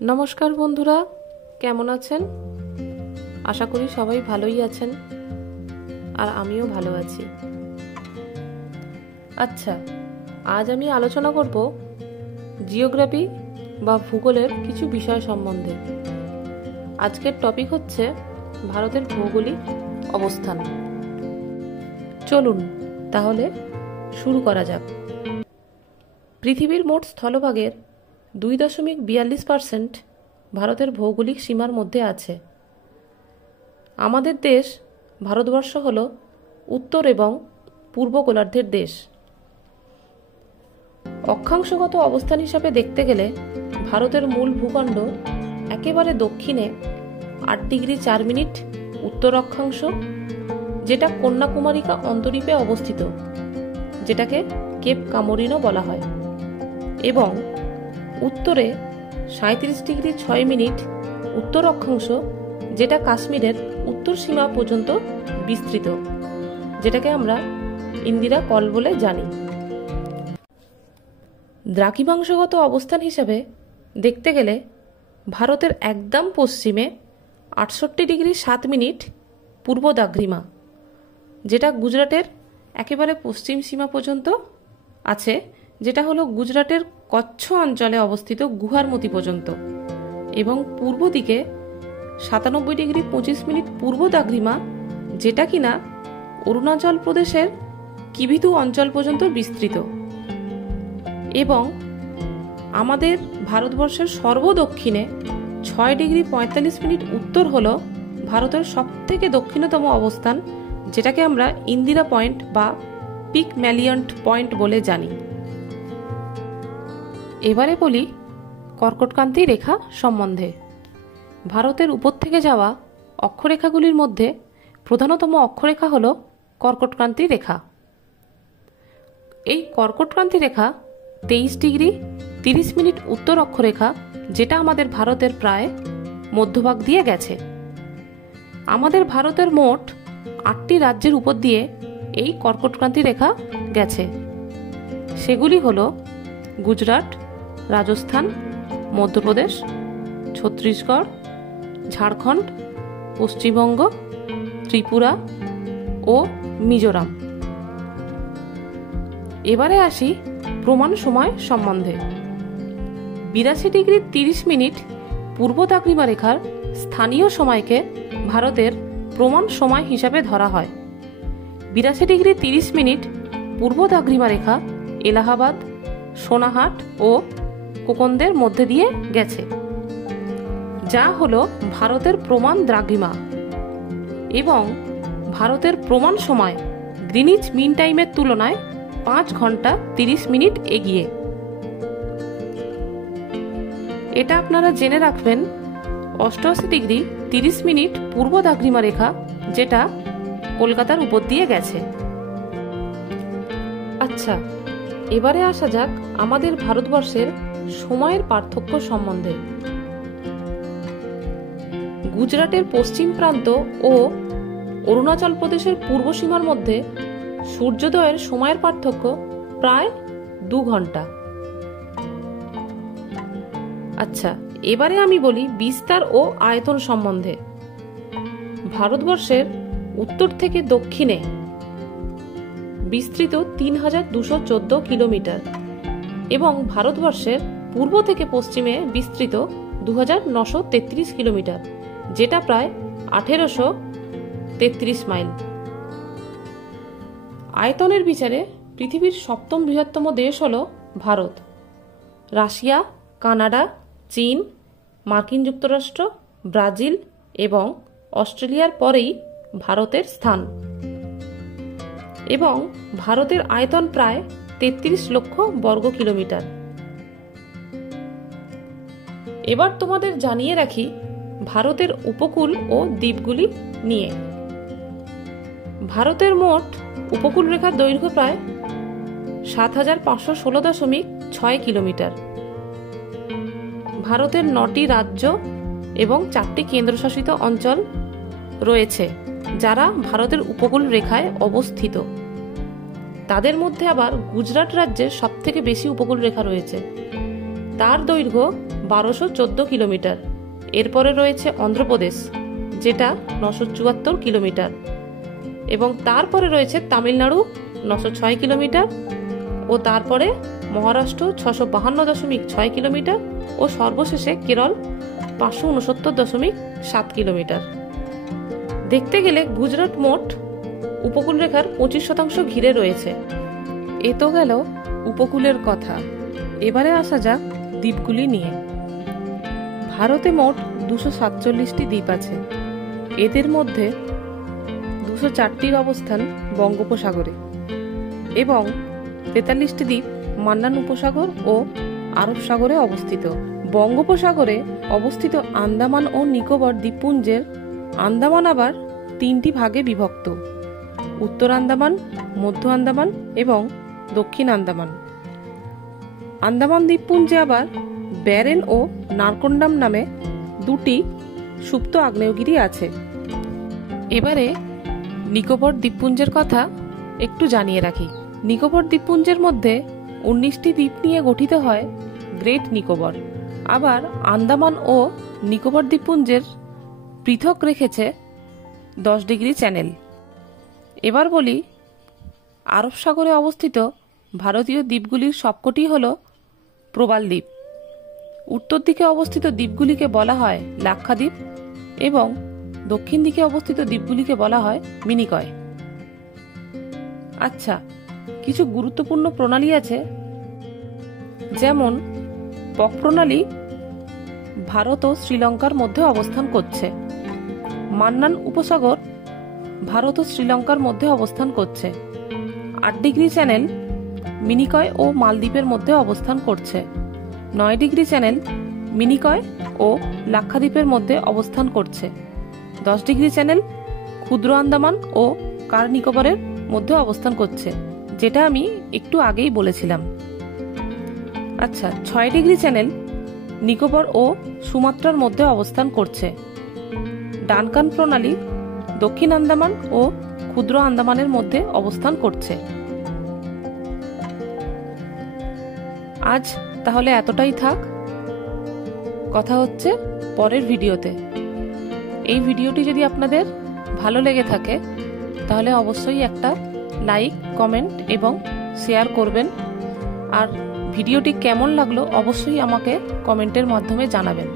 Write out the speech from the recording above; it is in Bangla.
নমস্কার বন্ধুরা, কেমন আছেন? আশা করি সবাই ভালোই আছেন, আর আমিও ভালো আছি। আচ্ছা, আজ আমি আলোচনা করব জিওগ্রাফি বা ভূগোলের কিছু বিষয় সম্বন্ধে। আজকের টপিক হচ্ছে ভারতের ভৌগোলিক অবস্থান। চলুন তাহলে শুরু করা যাক। পৃথিবীর মোট স্থলভাগের 2.42% ভারতের ভৌগোলিক সীমার মধ্যে আছে। আমাদের দেশ ভারতবর্ষ হল উত্তর এবং পূর্ব গোলার্ধের দেশ। অক্ষাংশগত অবস্থান হিসাবে দেখতে গেলে ভারতের মূল ভূখণ্ড একেবারে দক্ষিণে 8°4' উত্তর অক্ষাংশ, যেটা কন্যাকুমারিকা অন্তরীপে অবস্থিত, যেটাকে কেপ কামোরিনো বলা হয়, এবং উত্তরে 37°6' উত্তর অক্ষাংশ, যেটা কাশ্মীরের উত্তর সীমা পর্যন্ত বিস্তৃত, যেটাকে আমরা ইন্দিরা কল বলে জানি। দ্রাঘিমাংশগত অবস্থান হিসাবে দেখতে গেলে ভারতের একদম পশ্চিমে 68°7' পূর্ব দ্রাঘিমা, যেটা গুজরাটের একেবারে পশ্চিম সীমা পর্যন্ত আছে, যেটা হলো গুজরাটের কচ্ছ অঞ্চলে অবস্থিত গুহারমতি পর্যন্ত, এবং পূর্ব দিকে 97°25' পূর্ব দ্রাঘিমা, যেটা কিনা অরুণাচল প্রদেশের কিবিথু অঞ্চল পর্যন্ত বিস্তৃত। এবং আমাদের ভারতবর্ষের সর্বদক্ষিণে 6°45' উত্তর হল ভারতের সবথেকে দক্ষিণতম অবস্থান, যেটাকে আমরা ইন্দিরা পয়েন্ট বা পিক ম্যালিয়ন্ট পয়েন্ট বলে জানি। এবারে বলি কর্কটক্রান্তি রেখা সম্বন্ধে। ভারতের উপর থেকে যাওয়া অক্ষরেখাগুলির মধ্যে প্রধানতম অক্ষরেখা হল কর্কটক্রান্তি রেখা। এই কর্কটক্রান্তি রেখা 23°30' উত্তর অক্ষরেখা, যেটা আমাদের ভারতের প্রায় মধ্যভাগ দিয়ে গেছে। আমাদের ভারতের মোট 8টি রাজ্যের উপর দিয়ে এই কর্কটক্রান্তি রেখা গেছে। সেগুলি হল গুজরাট, রাজস্থান, মধ্যপ্রদেশ, ছত্তিশগড়, ঝাড়খণ্ড, পশ্চিমবঙ্গ, ত্রিপুরা ও মিজোরাম। এবারে আসি প্রমাণ সময় সম্বন্ধে। 82°30' পূর্ব দ্রাঘিমা রেখার স্থানীয় সময়কে ভারতের প্রমাণ সময় হিসাবে ধরা হয়। 82°30' পূর্ব দ্রাঘিমা রেখা এলাহাবাদ, সোনাহাট ও কোকন্দের মধ্যে দিয়ে গেছে, যা হলো ভারতের প্রমাণ দ্রাঘিমা, এবং ভারতের প্রমাণ সময় গ্রিনিচ মিন টাইমের তুলনায় 5 ঘন্টা 30 মিনিট এগিয়ে। এটা আপনারা জেনে রাখবেন 88°30' পূর্ব দ্রাঘিমা রেখা, যেটা কলকাতার উপর দিয়ে গেছে। আচ্ছা, এবারে আসা যাক আমাদের ভারতবর্ষের সময়ের পার্থক্য সম্বন্ধে। গুজরাটের পশ্চিম প্রান্ত ও অরুণাচল প্রদেশের পূর্ব সীমার মধ্যে সূর্যোদয়ের সময়ের পার্থক্য প্রায় 2 ঘন্টা। আচ্ছা, এবারে আমি বলি বিস্তার ও আয়তন সম্বন্ধে। ভারতবর্ষের উত্তর থেকে দক্ষিণে বিস্তৃত 3214 কিলোমিটার, এবং ভারতবর্ষের পূর্ব থেকে পশ্চিমে বিস্তৃত 2933 কিলোমিটার, যেটা প্রায় 1833 মাইল। আয়তনের বিচারে পৃথিবীর 7ম বৃহত্তম দেশ হল ভারত। রাশিয়া, কানাডা, চীন, মার্কিন যুক্তরাষ্ট্র, ব্রাজিল এবং অস্ট্রেলিয়ার পরেই ভারতের স্থান, এবং ভারতের আয়তন প্রায় 33 লক্ষ বর্গ কিলোমিটার। এবার তোমাদের জানিয়ে রাখি ভারতের উপকূল ও দ্বীপগুলি নিয়ে। ভারতের মোট উপকূল রেখার দৈর্ঘ্য প্রায় 7516.6 কিলোমিটার। ভারতের 9টি রাজ্য এবং 4টি কেন্দ্রশাসিত অঞ্চল রয়েছে, যারা ভারতের উপকূল রেখায় অবস্থিত। তাদের মধ্যে আবার গুজরাট রাজ্যের সবথেকে বেশি উপকূল রেখা রয়েছে, তার দৈর্ঘ্য 1214 কিলোমিটার। এরপরে রয়েছে অন্ধ্রপ্রদেশ, যেটা 974 কিলোমিটার, এবং তারপরে রয়েছে তামিলনাড়ু 906 কিলোমিটার, ও তারপরে মহারাষ্ট্র 652.6 কিলোমিটার, ও সর্বশেষে কেরল 569.7 কিলোমিটার। দেখতে গেলে গুজরাট মোট উপকূলরেখার 25% ঘিরে রয়েছে। এ তো গেল উপকূলের কথা। এবারে আসা যাক দ্বীপগুলি নিয়ে। ভারতে মোট 247টি দ্বীপ আছে। এদের মধ্যে 204টির অবস্থান বঙ্গোপসাগরে এবং 43টি দ্বীপ মান্নান উপসাগর ও আরব সাগরে অবস্থিত। বঙ্গোপসাগরে অবস্থিত আন্দামান ও নিকোবর দ্বীপপুঞ্জের আন্দামান আবার 3টি ভাগে বিভক্ত: উত্তর আন্দামান, মধ্য আন্দামান এবং দক্ষিণ আন্দামান। আন্দামান দ্বীপপুঞ্জে আবার ব্যারেন ও নারকন্ডাম নামে 2টি সুপ্ত আগ্নেয়গিরি আছে। এবারে নিকোবর দ্বীপপুঞ্জের কথা একটু জানিয়ে রাখি। নিকোবর দ্বীপপুঞ্জের মধ্যে 19টি দ্বীপ নিয়ে গঠিত হয় গ্রেট নিকোবর। আবার আন্দামান ও নিকোবর দ্বীপপুঞ্জের পৃথক রেখেছে 10 ডিগ্রি চ্যানেল। এবার বলি, আরব সাগরে অবস্থিত ভারতীয় দ্বীপগুলির সবকটি হল প্রবাল দ্বীপ। উত্তর দিকে অবস্থিত দ্বীপগুলিকে বলা হয় লাক্ষাদ্বীপ এবং দক্ষিণ দিকে অবস্থিত দ্বীপগুলিকে বলা হয় মিনিকয়। আচ্ছা, কিছু গুরুত্বপূর্ণ প্রণালী আছে, যেমন পক প্রণালী ভারত ও শ্রীলঙ্কার মধ্যে অবস্থান করছে। মান্নান উপসাগর ভারত ও শ্রীলঙ্কার মধ্যে অবস্থান করছে। 8 ডিগ্রি চ্যানেল মিনিকয় ও মালদ্বীপের মধ্যে অবস্থান করছে। 9 ডিগ্রি চ্যানেল মিনিকয় ও লাক্ষাদ্বীপের মধ্যে অবস্থান করছে। 10 ডিগ্রি চ্যানেল ক্ষুদ্র আন্দামান ও কার নিকোবরের মধ্যে অবস্থান করছে, যেটা আমি একটু আগেই বলেছিলাম। আচ্ছা, 6 ডিগ্রি চ্যানেল নিকোবর ও সুমাত্রার মধ্যে অবস্থান করছে। ডানকান প্রণালী দক্ষিণ আন্দামান ও ক্ষুদ্র আন্দামানের মধ্যে অবস্থান করছে। আজ তাহলে এতটাই থাক। কথা হচ্ছে পরের ভিডিওতে। এই ভিডিওটি যদি আপনাদের ভালো লেগে থাকে তাহলে অবশ্যই একটা লাইক, কমেন্ট এবং শেয়ার করবেন। আর ভিডিওটি কেমন লাগলো অবশ্যই আমাকে কমেন্টের মাধ্যমে জানাবেন।